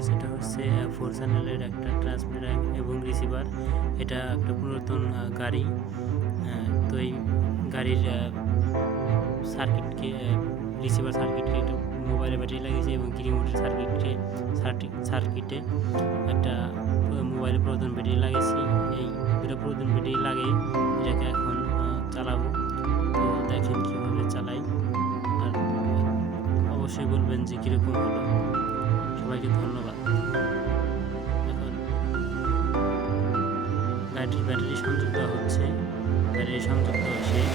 Viewers, এটা হচ্ছে 4 চ্যানেলের একটা ট্রান্সমিটার এবং রিসিভার। এটা একটা পুরাতন গাড়ি। তো এই গাড়ির সার্কিটকে রিসিভার সার্কিটকে একটা মোবাইলে ব্যাটারি লাগিয়েছে এবং কি রিমোটের সার্কিটে একটা মোবাইলে পুরাতন ব্যাটারি লাগিয়েছি। এই দুটো পুরাতন ব্যাটারি লাগিয়ে এটাকে এখন চালাবো। তো দেখেন কীভাবে চালাই, আর অবশ্যই বলবেন যে কীরকম হলো। সবাইকে ধন্যবাদ। এখন গাড়িটির ব্যাটারি সংযোগ দেওয়া হচ্ছে, ব্যাটারি সংযোগ দেওয়া শেষ।